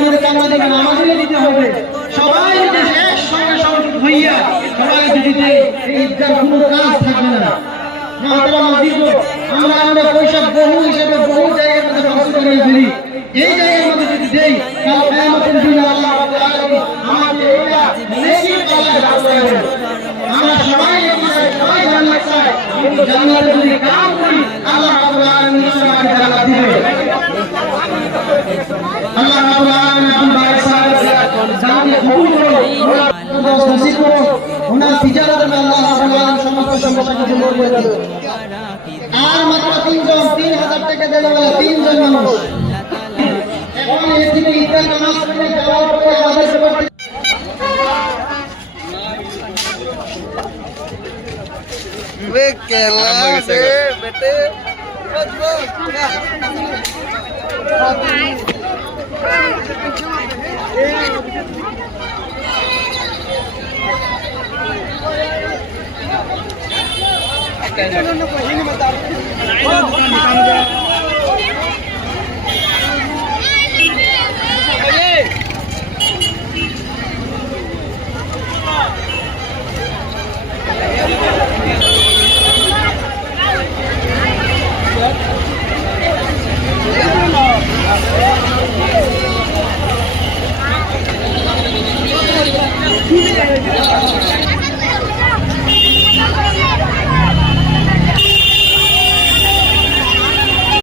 আমাদের কান্না দেবেন, আমাদেরই দিতে হবে। সবাই যদি একসঙ্গে সংযুক্ত হইয়া সবাই যদি দেয়, এই ঈদগার কোনো কাজ থাকবে না। আমরা পয়সা বহু হিসেবে বহু জায়গার মধ্যে খরচ করে ফেলি। এই জায়গার মধ্যে যদি দেই, কাল কিয়ামতের দিনে আল্লাহ রাব্বুল আলামিন আমাদের এটা নেকির পাল্লায় দান করবেন। আমরা সবাই জান্নাত চাই, কিন্তু জান্নাতে যদি কাম করি আল্লাহ রাব্বুল আলামিন আমাদের জান্নাত দিবেন। আল্লাহ রাব্বুল আলামিন আপনি বাইরে জান্নাত কবুল করুন, ওনার নসিব করুন, ওনার তিজারত में আল্লাহ রাব্বুল আলামিন সমস্ত সমস্যাকে দূর করে দিন। আর মাত্র 3000 টাকা দিলে 3 জন মানুষ এখন এদিকে ঈদের নামাজ পড়ে যাওয়ার পরে আমাদের করতে वे केला से बेटे बस